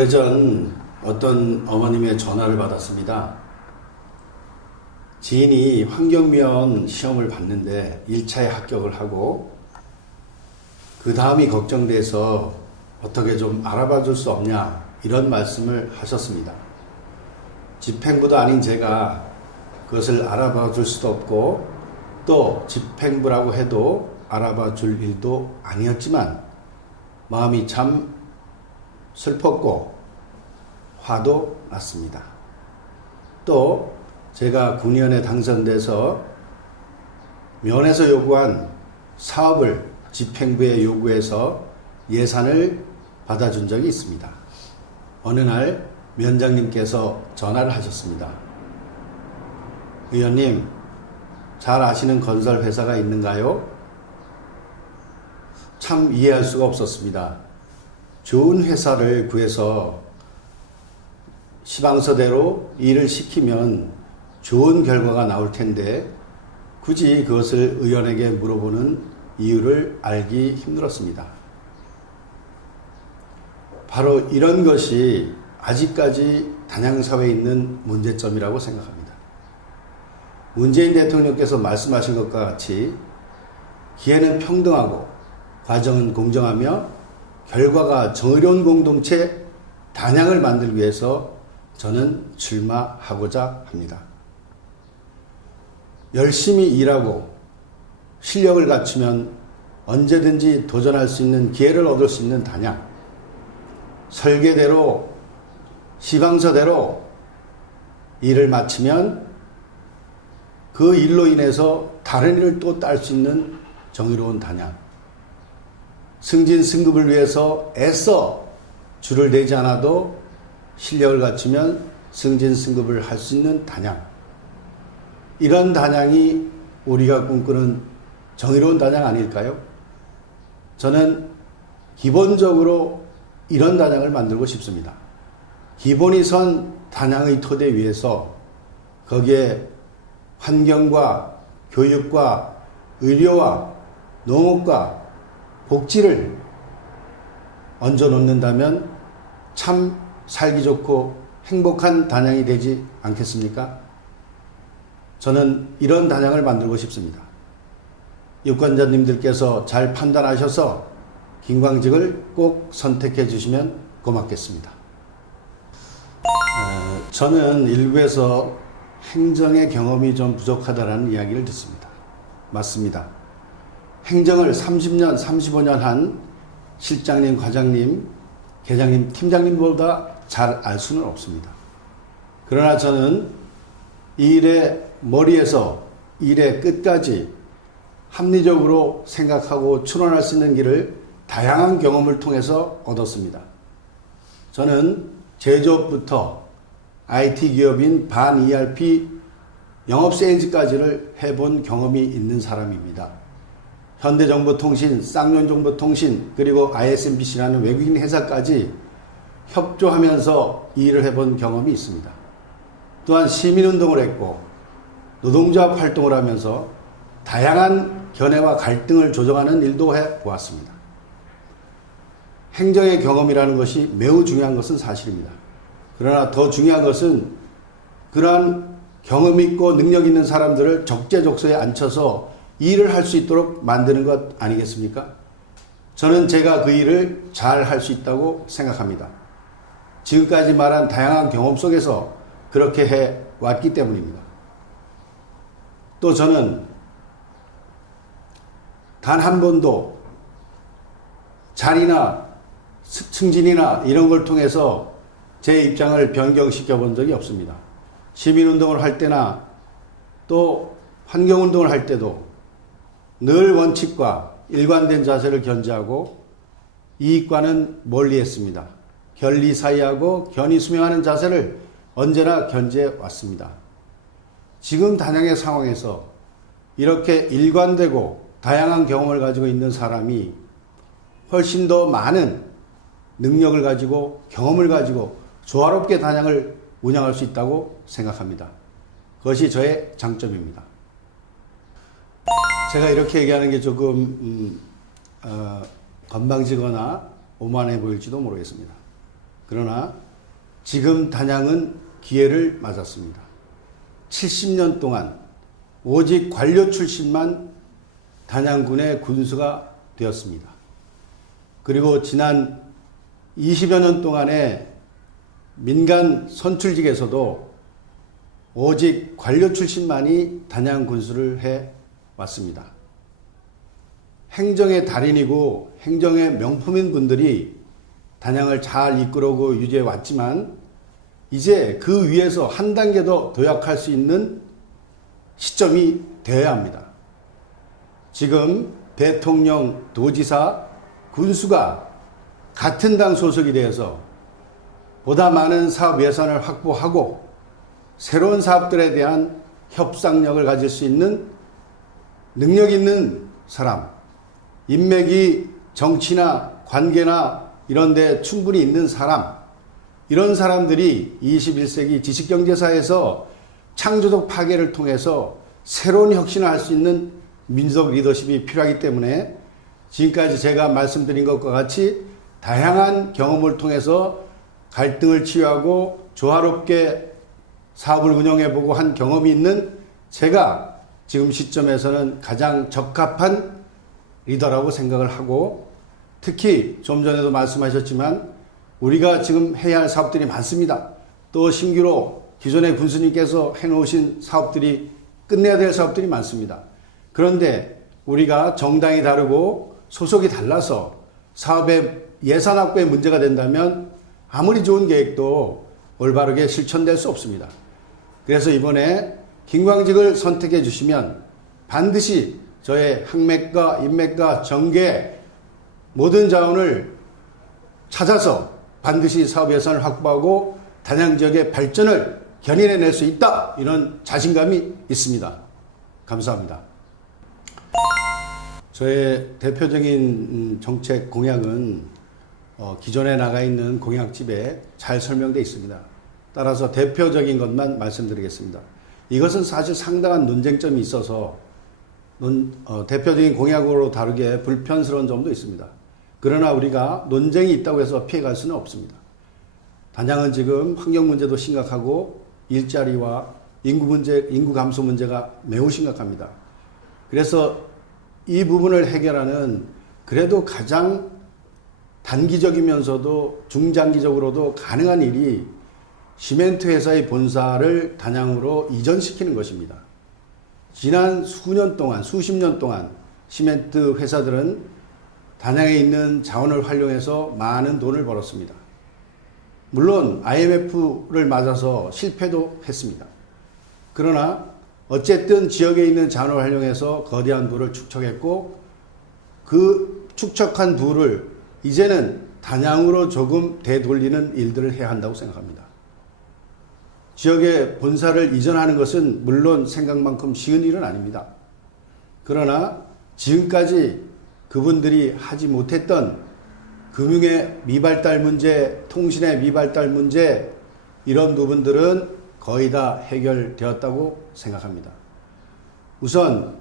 오래전 어떤 어머님의 전화를 받았습니다. 지인이 환경미화원 시험을 봤는데 1차에 합격을 하고 그 다음이 걱정돼서 어떻게 좀 알아봐 줄 수 없냐 이런 말씀을 하셨습니다. 집행부도 아닌 제가 그것을 알아봐 줄 수도 없고 또 집행부라고 해도 알아봐 줄 일도 아니었지만 마음이 참 슬펐고 화도 났습니다. 또 제가 군의원에 당선돼서 면에서 요구한 사업을 집행부에 요구해서 예산을 받아준 적이 있습니다. 어느 날 위원장님께서 전화를 하셨습니다. 의원님, 잘 아시는 건설 회사가 있는가요? 참 이해할 수가 없었습니다. 좋은 회사를 구해서 시방서대로 일을 시키면 좋은 결과가 나올 텐데 굳이 그것을 의원에게 물어보는 이유를 알기 힘들었습니다. 바로 이런 것이 아직까지 단양사회에 있는 문제점이라고 생각합니다. 문재인 대통령께서 말씀하신 것과 같이 기회는 평등하고 과정은 공정하며 결과가 정의로운 공동체 단양을 만들기 위해서 저는 출마하고자 합니다. 열심히 일하고 실력을 갖추면 언제든지 도전할 수 있는 기회를 얻을 수 있는 단양. 설계대로 시방서대로 일을 마치면 그 일로 인해서 다른 일을 또 딸 수 있는 정의로운 단양. 승진 승급을 위해서 애써 줄을 내지 않아도 실력을 갖추면 승진 승급을 할 수 있는 단양. 이런 단양이 우리가 꿈꾸는 정의로운 단양 아닐까요? 저는 기본적으로 이런 단양을 만들고 싶습니다. 기본이 선 단양의 토대 위에서 거기에 환경과 교육과 의료와 농업과 복지를 얹어 놓는다면 참 살기 좋고 행복한 단양이 되지 않겠습니까? 저는 이런 단양을 만들고 싶습니다. 유권자님들께서 잘 판단하셔서 김광직을 꼭 선택해 주시면 고맙겠습니다. 저는 일부에서 행정의 경험이 좀 부족하다는 이야기를 듣습니다. 맞습니다. 행정을 30년, 35년 한 실장님, 과장님, 계장님, 팀장님보다 잘 알 수는 없습니다. 그러나 저는 이 일의 머리에서 일의 끝까지 합리적으로 생각하고 추론할 수 있는 길을 다양한 경험을 통해서 얻었습니다. 저는 제조업부터 IT 기업인 반 ERP 영업 세일즈까지를 해본 경험이 있는 사람입니다. 현대정보통신, 쌍용정보통신, 그리고 ISMBC라는 외국인 회사까지 협조하면서 일을 해본 경험이 있습니다. 또한 시민운동을 했고 노동조합 활동을 하면서 다양한 견해와 갈등을 조정하는 일도 해보았습니다. 행정의 경험이라는 것이 매우 중요한 것은 사실입니다. 그러나 더 중요한 것은 그러한 경험 있고 능력 있는 사람들을 적재적소에 앉혀서 일을 할 수 있도록 만드는 것 아니겠습니까? 저는 제가 그 일을 잘 할 수 있다고 생각합니다. 지금까지 말한 다양한 경험 속에서 그렇게 해왔기 때문입니다. 또 저는 단 한 번도 자리나 승진이나 이런 걸 통해서 제 입장을 변경시켜 본 적이 없습니다. 시민운동을 할 때나 또 환경운동을 할 때도 늘 원칙과 일관된 자세를 견지하고 이익과는 멀리했습니다. 견리사의하고 견이수명하는 자세를 언제나 견지해 왔습니다. 지금 단양의 상황에서 이렇게 일관되고 다양한 경험을 가지고 있는 사람이 훨씬 더 많은 능력을 가지고 경험을 가지고 조화롭게 단양을 운영할 수 있다고 생각합니다. 그것이 저의 장점입니다. 제가 이렇게 얘기하는 게 조금 건방지거나 오만해 보일지도 모르겠습니다. 그러나 지금 단양은 기회를 맞았습니다. 70년 동안 오직 관료 출신만 단양군의 군수가 되었습니다. 그리고 지난 20여 년 동안의 민간 선출직에서도 오직 관료 출신만이 단양 군수를 해 왔습니다. 행정의 달인이고 행정의 명품인 분들이 단양을 잘 이끌어오고 유지해 왔지만 이제 그 위에서 한 단계 더 도약할 수 있는 시점이 되어야 합니다. 지금 대통령, 도지사, 군수가 같은 당 소속이 되어서 보다 많은 사업 예산을 확보하고 새로운 사업들에 대한 협상력을 가질 수 있는 능력 있는 사람, 인맥이 정치나 관계나 이런 데 충분히 있는 사람, 이런 사람들이 21세기 지식경제사에서 창조적 파괴를 통해서 새로운 혁신을 할 수 있는 민족 리더십이 필요하기 때문에 지금까지 제가 말씀드린 것과 같이 다양한 경험을 통해서 갈등을 치유하고 조화롭게 사업을 운영해보고 한 경험이 있는 제가 지금 시점에서는 가장 적합한 리더라고 생각을 하고, 특히 좀 전에도 말씀하셨지만 우리가 지금 해야 할 사업들이 많습니다. 또 신규로 기존의 군수님께서 해놓으신 사업들이 끝내야 될 사업들이 많습니다. 그런데 우리가 정당이 다르고 소속이 달라서 사업의 예산 확보에 문제가 된다면 아무리 좋은 계획도 올바르게 실천될 수 없습니다. 그래서 이번에 김광직을 선택해 주시면 반드시 저의 학맥과 인맥과 정계 모든 자원을 찾아서 반드시 사업 예산을 확보하고 단양 지역의 발전을 견인해낼 수 있다, 이런 자신감이 있습니다. 감사합니다. 저의 대표적인 정책 공약은 기존에 나가 있는 공약집에 잘 설명되어 있습니다. 따라서 대표적인 것만 말씀드리겠습니다. 이것은 사실 상당한 논쟁점이 있어서 대표적인 공약으로 다루기에 불편스러운 점도 있습니다. 그러나 우리가 논쟁이 있다고 해서 피해갈 수는 없습니다. 단양은 지금 환경 문제도 심각하고 일자리와 인구 감소 문제가 매우 심각합니다. 그래서 이 부분을 해결하는 그래도 가장 단기적이면서도 중장기적으로도 가능한 일이 시멘트 회사의 본사를 단양으로 이전시키는 것입니다. 지난 수년 동안, 수십 년 동안 시멘트 회사들은 단양에 있는 자원을 활용해서 많은 돈을 벌었습니다. 물론 IMF를 맞아서 실패도 했습니다. 그러나 어쨌든 지역에 있는 자원을 활용해서 거대한 부를 축적했고, 그 축적한 부를 이제는 단양으로 조금 되돌리는 일들을 해야 한다고 생각합니다. 지역에 본사를 이전하는 것은 물론 생각만큼 쉬운 일은 아닙니다. 그러나 지금까지 그분들이 하지 못했던 금융의 미발달 문제, 통신의 미발달 문제, 이런 부분들은 거의 다 해결되었다고 생각합니다. 우선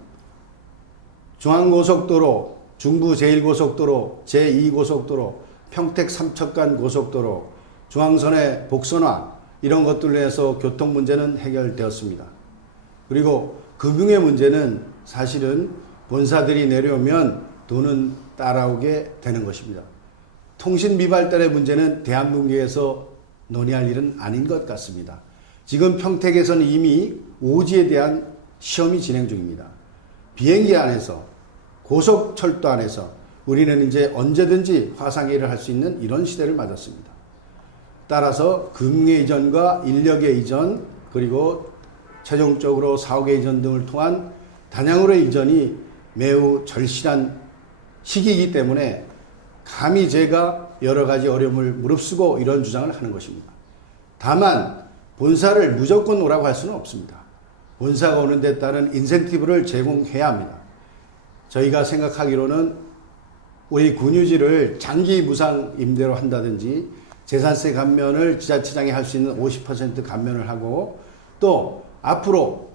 중앙고속도로, 중부 제1고속도로, 제2고속도로, 평택 삼척간 고속도로, 중앙선의 복선화, 이런 것들로 해서 교통 문제는 해결되었습니다. 그리고 금융의 문제는 사실은 본사들이 내려오면 돈은 따라오게 되는 것입니다. 통신 미발달의 문제는 대한민국에서 논의할 일은 아닌 것 같습니다. 지금 평택에서는 이미 오지에 대한 시험이 진행 중입니다. 비행기 안에서, 고속철도 안에서 우리는 이제 언제든지 화상회의를 할 수 있는 이런 시대를 맞았습니다. 따라서 금융의 이전과 인력의 이전, 그리고 최종적으로 사옥의 이전 등을 통한 단양으로의 이전이 매우 절실한 시기이기 때문에 감히 제가 여러 가지 어려움을 무릅쓰고 이런 주장을 하는 것입니다. 다만 본사를 무조건 오라고 할 수는 없습니다. 본사가 오는 데 따른 인센티브를 제공해야 합니다. 저희가 생각하기로는 우리 군유지를 장기 무상 임대로 한다든지 재산세 감면을 지자체장이 할 수 있는 50% 감면을 하고, 또 앞으로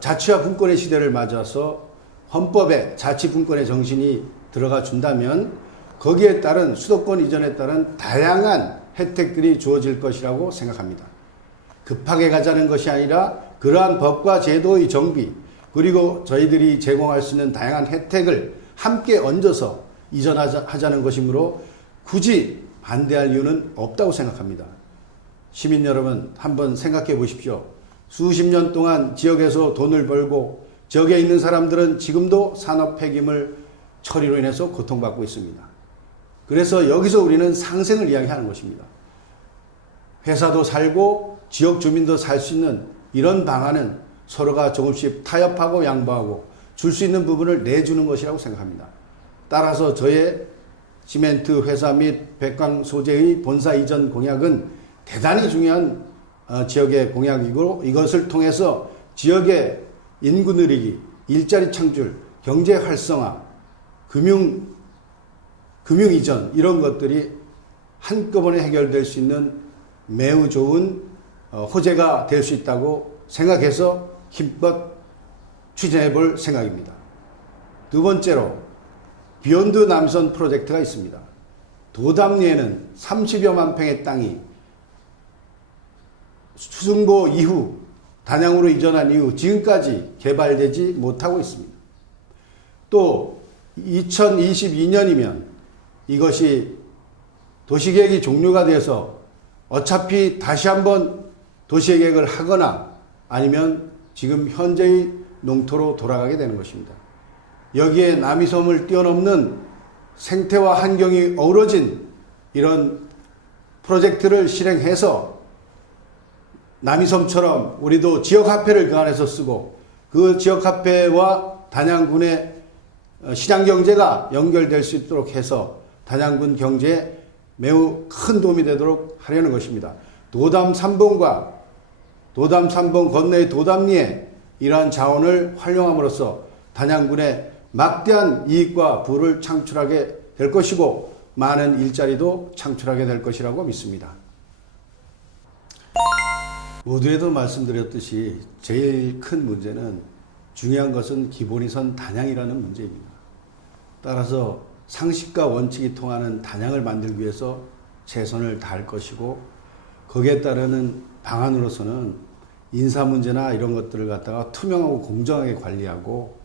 자치와 분권의 시대를 맞아서 헌법에 자치분권의 정신이 들어가 준다면 거기에 따른 수도권 이전에 따른 다양한 혜택들이 주어질 것이라고 생각합니다. 급하게 가자는 것이 아니라 그러한 법과 제도의 정비, 그리고 저희들이 제공할 수 있는 다양한 혜택을 함께 얹어서 이전하자는 것이므로 굳이 반대할 이유는 없다고 생각합니다. 시민 여러분, 한번 생각해 보십시오. 수십 년 동안 지역에서 돈을 벌고 지역에 있는 사람들은 지금도 산업 폐기물 처리로 인해서 고통받고 있습니다. 그래서 여기서 우리는 상생을 이야기하는 것입니다. 회사도 살고 지역 주민도 살 수 있는 이런 방안은 서로가 조금씩 타협하고 양보하고 줄 수 있는 부분을 내주는 것이라고 생각합니다. 따라서 저의 시멘트 회사 및 백광 소재의 본사 이전 공약은 대단히 중요한 지역의 공약이고, 이것을 통해서 지역의 인구 늘리기, 일자리 창출, 경제 활성화, 금융 이전, 이런 것들이 한꺼번에 해결될 수 있는 매우 좋은 호재가 될 수 있다고 생각해서 힘껏 추진해 볼 생각입니다. 두 번째로 비욘드 남선 프로젝트가 있습니다. 도담리에는 30여만 평의 땅이 수승보 이후, 단양으로 이전한 이후 지금까지 개발되지 못하고 있습니다. 또 2022년이면 이것이 도시계획이 종료가 돼서 어차피 다시 한번 도시계획을 하거나 아니면 지금 현재의 농토로 돌아가게 되는 것입니다. 여기에 남이섬을 뛰어넘는 생태와 환경이 어우러진 이런 프로젝트를 실행해서 남이섬처럼 우리도 지역화폐를 그 안에서 쓰고 그 지역화폐와 단양군의 시장경제가 연결될 수 있도록 해서 단양군 경제에 매우 큰 도움이 되도록 하려는 것입니다. 도담 3번과 도담 3번 건너의 도담리에 이러한 자원을 활용함으로써 단양군의 막대한 이익과 부를 창출하게 될 것이고 많은 일자리도 창출하게 될 것이라고 믿습니다. 모두에도 말씀드렸듯이 제일 큰 문제는, 중요한 것은 기본이 선 단양이라는 문제입니다. 따라서 상식과 원칙이 통하는 단양을 만들기 위해서 최선을 다할 것이고, 거기에 따르는 방안으로서는 인사 문제나 이런 것들을 갖다가 투명하고 공정하게 관리하고,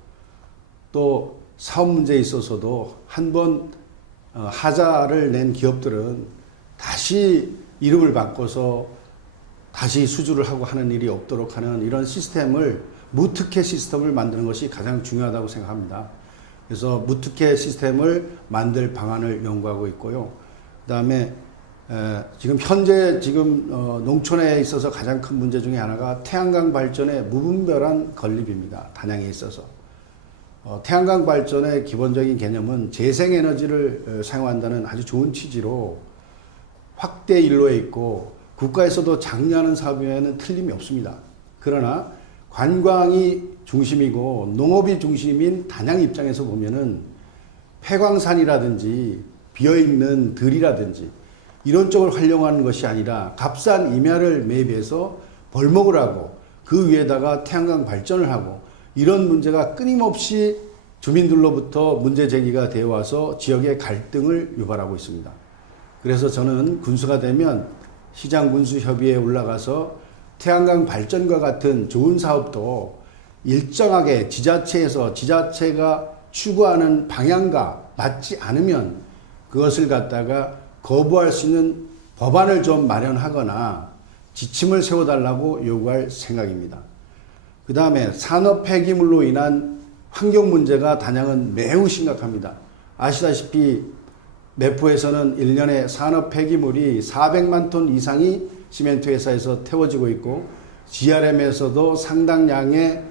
또 사업 문제에 있어서도 한번 하자를 낸 기업들은 다시 이름을 바꿔서 다시 수주를 하고 하는 일이 없도록 하는 이런 시스템을, 무특혜 시스템을 만드는 것이 가장 중요하다고 생각합니다. 그래서 무특혜 시스템을 만들 방안을 연구하고 있고요. 그 다음에 지금 현재 농촌에 있어서 가장 큰 문제 중에 하나가 태양광 발전의 무분별한 건립입니다. 단양에 있어서. 태양광 발전의 기본적인 개념은 재생에너지를 사용한다는 아주 좋은 취지로 확대 일로에 있고 국가에서도 장려하는 사업에는 틀림이 없습니다. 그러나 관광이 중심이고 농업이 중심인 단양 입장에서 보면은 폐광산이라든지 비어있는 들이라든지 이런 쪽을 활용하는 것이 아니라 값싼 임야를 매입해서 벌목을 하고 그 위에다가 태양광 발전을 하고, 이런 문제가 끊임없이 주민들로부터 문제 제기가 되어 와서 지역의 갈등을 유발하고 있습니다. 그래서 저는 군수가 되면 시장군수협의회에 올라가서 태양광 발전과 같은 좋은 사업도 일정하게 지자체에서 지자체가 추구하는 방향과 맞지 않으면 그것을 갖다가 거부할 수 있는 법안을 좀 마련하거나 지침을 세워달라고 요구할 생각입니다. 그 다음에 산업 폐기물로 인한 환경 문제가 단양은 매우 심각합니다. 아시다시피 매포에서는 1년에 산업 폐기물이 400만 톤 이상이 시멘트 회사에서 태워지고 있고, GRM에서도 상당량의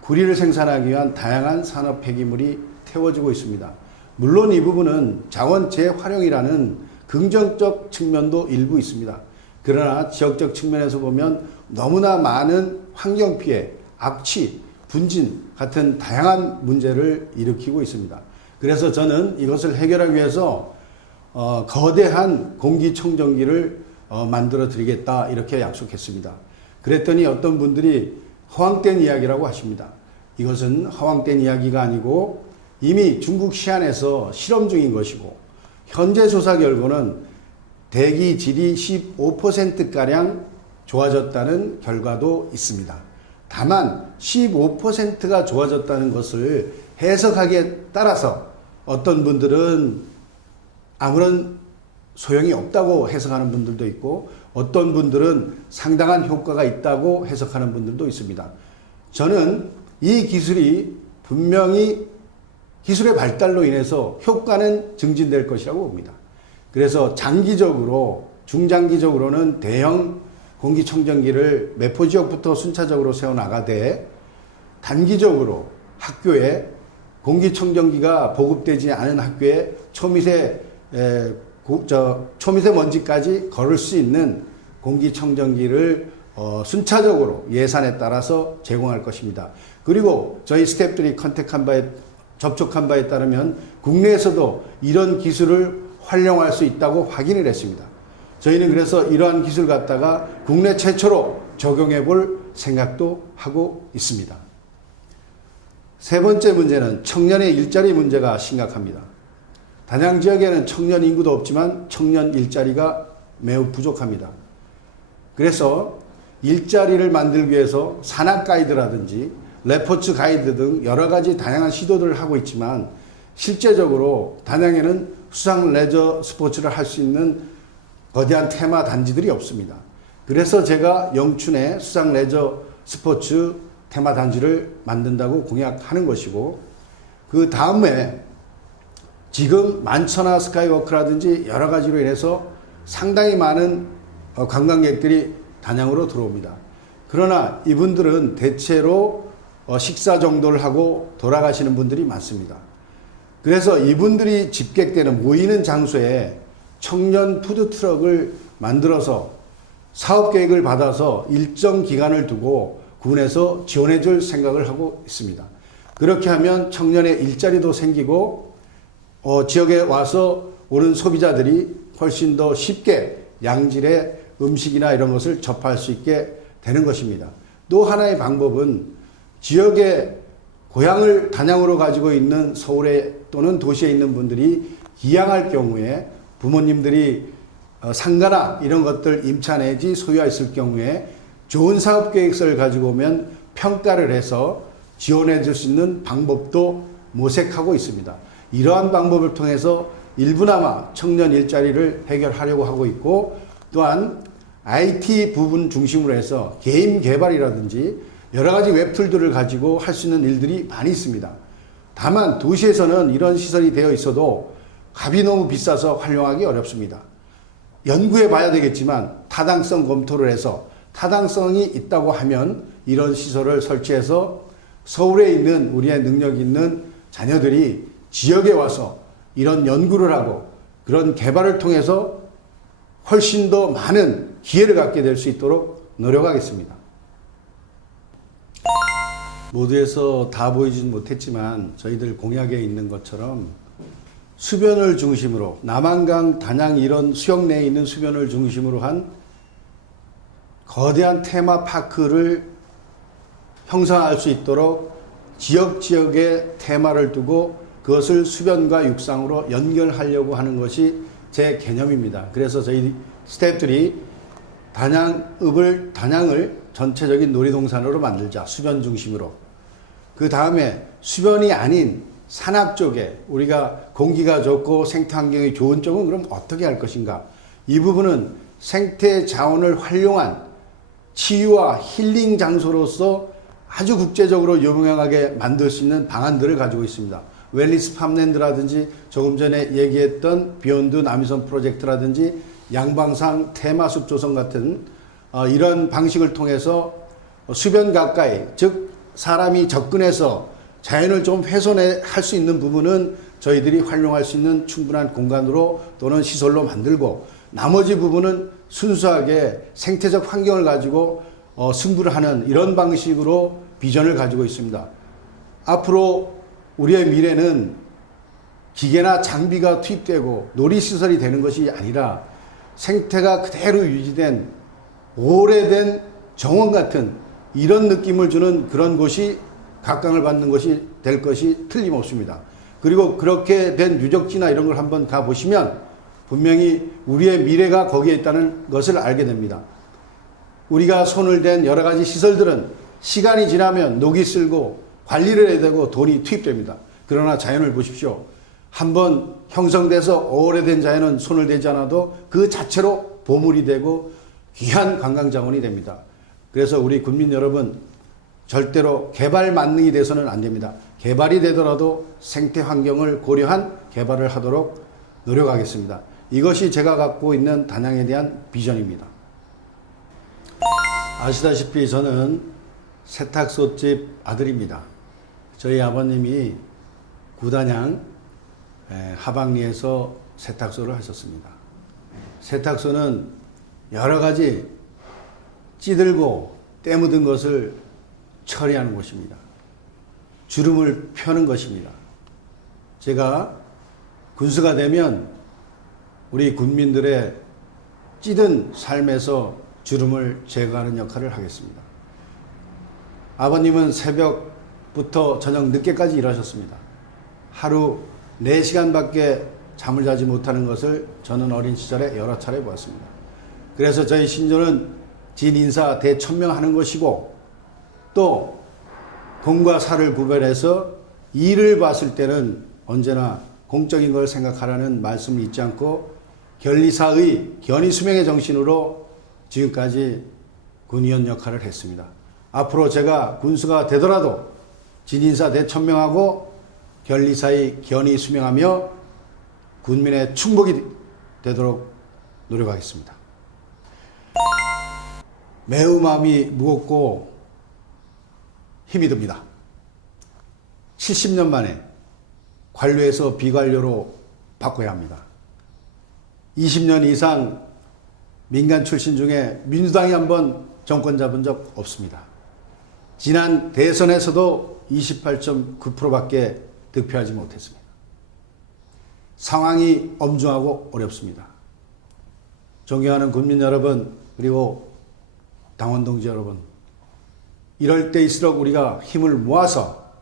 구리를 생산하기 위한 다양한 산업 폐기물이 태워지고 있습니다. 물론 이 부분은 자원 재활용이라는 긍정적 측면도 일부 있습니다. 그러나 지역적 측면에서 보면 너무나 많은 환경 피해, 악취, 분진 같은 다양한 문제를 일으키고 있습니다. 그래서 저는 이것을 해결하기 위해서 거대한 공기청정기를 만들어 드리겠다 이렇게 약속했습니다. 그랬더니 어떤 분들이 허황된 이야기라고 하십니다. 이것은 허황된 이야기가 아니고 이미 중국 시안에서 실험 중인 것이고, 현재 조사 결과는 대기 질이 15%가량 좋아졌다는 결과도 있습니다. 다만 15%가 좋아졌다는 것을 해석하기에 따라서 어떤 분들은 아무런 소용이 없다고 해석하는 분들도 있고 어떤 분들은 상당한 효과가 있다고 해석하는 분들도 있습니다. 저는 이 기술이 분명히 기술의 발달로 인해서 효과는 증진될 것이라고 봅니다. 그래서 장기적으로, 중장기적으로는 대형 공기청정기를 매포 지역부터 순차적으로 세워나가되 단기적으로 학교에 공기청정기가 보급되지 않은 학교에 초미세먼지까지 걸을 수 있는 공기청정기를 순차적으로 예산에 따라서 제공할 것입니다. 그리고 저희 스태프들이 접촉한 바에 따르면 국내에서도 이런 기술을 활용할 수 있다고 확인을 했습니다. 저희는 그래서 이러한 기술 갖다가 국내 최초로 적용해 볼 생각도 하고 있습니다. 세 번째 문제는 청년의 일자리 문제가 심각합니다. 단양 지역에는 청년 인구도 없지만 청년 일자리가 매우 부족합니다. 그래서 일자리를 만들기 위해서 산악 가이드라든지 레포츠 가이드 등 여러 가지 다양한 시도들을 하고 있지만 실제적으로 단양에는 수상 레저 스포츠를 할 수 있는 거대한 테마 단지들이 없습니다. 그래서 제가 영춘에 수상 레저 스포츠 테마 단지를 만든다고 공약하는 것이고 그 다음에 지금 만천하 스카이워크라든지 여러 가지로 인해서 상당히 많은 관광객들이 단양으로 들어옵니다. 그러나 이분들은 대체로 식사 정도를 하고 돌아가시는 분들이 많습니다. 그래서 이분들이 집객되는 모이는 장소에 청년 푸드트럭을 만들어서 사업계획을 받아서 일정 기간을 두고 군에서 지원해 줄 생각을 하고 있습니다. 그렇게 하면 청년의 일자리도 생기고 지역에 와서 오는 소비자들이 훨씬 더 쉽게 양질의 음식이나 이런 것을 접할 수 있게 되는 것입니다. 또 하나의 방법은 지역의 고향을 단양으로 가지고 있는 서울에 또는 도시에 있는 분들이 기양할 경우에 부모님들이 상가나 이런 것들 임차 내지 소유하였을 경우에 좋은 사업계획서를 가지고 오면 평가를 해서 지원해 줄 수 있는 방법도 모색하고 있습니다. 이러한 방법을 통해서 일부나마 청년 일자리를 해결하려고 하고 있고 또한 IT 부분 중심으로 해서 게임 개발이라든지 여러 가지 웹툴들을 가지고 할 수 있는 일들이 많이 있습니다. 다만 도시에서는 이런 시설이 되어 있어도 값이 너무 비싸서 활용하기 어렵습니다. 연구해 봐야 되겠지만 타당성 검토를 해서 타당성이 있다고 하면 이런 시설을 설치해서 서울에 있는 우리의 능력 있는 자녀들이 지역에 와서 이런 연구를 하고 그런 개발을 통해서 훨씬 더 많은 기회를 갖게 될 수 있도록 노력하겠습니다. 모두에서 다 보이진 못했지만 저희들 공약에 있는 것처럼 수변을 중심으로 남한강, 단양 이런 수역 내에 있는 수변을 중심으로 한 거대한 테마파크를 형성할 수 있도록 지역의 테마를 두고 그것을 수변과 육상으로 연결하려고 하는 것이 제 개념입니다. 그래서 저희 스태프들이 단양을 전체적인 놀이동산으로 만들자. 수변 중심으로. 그 다음에 수변이 아닌 산악 쪽에 우리가 공기가 좋고 생태 환경이 좋은 쪽은 그럼 어떻게 할 것인가? 이 부분은 생태 자원을 활용한 치유와 힐링 장소로서 아주 국제적으로 유명하게 만들 수 있는 방안들을 가지고 있습니다. 웰리스 팜랜드라든지 조금 전에 얘기했던 비욘드 남이섬 프로젝트라든지 양방상 테마숲 조성 같은 이런 방식을 통해서 수변 가까이, 즉 사람이 접근해서 자연을 좀 훼손할 수 있는 부분은 저희들이 활용할 수 있는 충분한 공간으로 또는 시설로 만들고 나머지 부분은 순수하게 생태적 환경을 가지고 승부를 하는 이런 방식으로 비전을 가지고 있습니다. 앞으로 우리의 미래는 기계나 장비가 투입되고 놀이시설이 되는 것이 아니라 생태가 그대로 유지된 오래된 정원 같은 이런 느낌을 주는 그런 곳이 각광을 받는 것이 될 것이 틀림없습니다. 그리고 그렇게 된 유적지나 이런 걸 한번 가보시면 분명히 우리의 미래가 거기에 있다는 것을 알게 됩니다. 우리가 손을 댄 여러 가지 시설들은 시간이 지나면 녹이 슬고 관리를 해야 되고 돈이 투입됩니다. 그러나 자연을 보십시오. 한번 형성돼서 오래된 자연은 손을 대지 않아도 그 자체로 보물이 되고 귀한 관광자원이 됩니다. 그래서 우리 국민 여러분, 절대로 개발 만능이 돼서는 안 됩니다. 개발이 되더라도 생태 환경을 고려한 개발을 하도록 노력하겠습니다. 이것이 제가 갖고 있는 단양에 대한 비전입니다. 아시다시피 저는 세탁소집 아들입니다. 저희 아버님이 구단양 하방리에서 세탁소를 하셨습니다. 세탁소는 여러 가지 찌들고 때 묻은 것을 처리하는 곳입니다. 주름을 펴는 것입니다. 제가 군수가 되면 우리 군민들의 찌든 삶에서 주름을 제거하는 역할을 하겠습니다. 아버님은 새벽부터 저녁 늦게까지 일하셨습니다. 하루 4시간밖에 잠을 자지 못하는 것을 저는 어린 시절에 여러 차례 보았습니다. 그래서 저희 신조는 진인사 대천명하는 것이고, 또 공과 사를 구별해서 일을 봤을 때는 언제나 공적인 걸 생각하라는 말씀을 잊지 않고 견리사의 견의수명의 정신으로 지금까지 군의원 역할을 했습니다. 앞으로 제가 군수가 되더라도 진인사 대천명하고 견리사의 견의수명하며 군민의 충복이 되도록 노력하겠습니다. 매우 마음이 무겁고 힘이 듭니다. 70년 만에 관료에서 비관료로 바꿔야 합니다. 20년 이상 민간 출신 중에 민주당이 한번 정권 잡은 적 없습니다. 지난 대선에서도 28.9%밖에 득표하지 못했습니다. 상황이 엄중하고 어렵습니다. 존경하는 국민 여러분, 그리고 당원 동지 여러분, 이럴 때일수록 우리가 힘을 모아서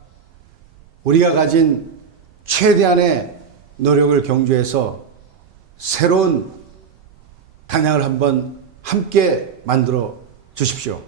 우리가 가진 최대한의 노력을 경주해서 새로운 단양을 한번 함께 만들어 주십시오.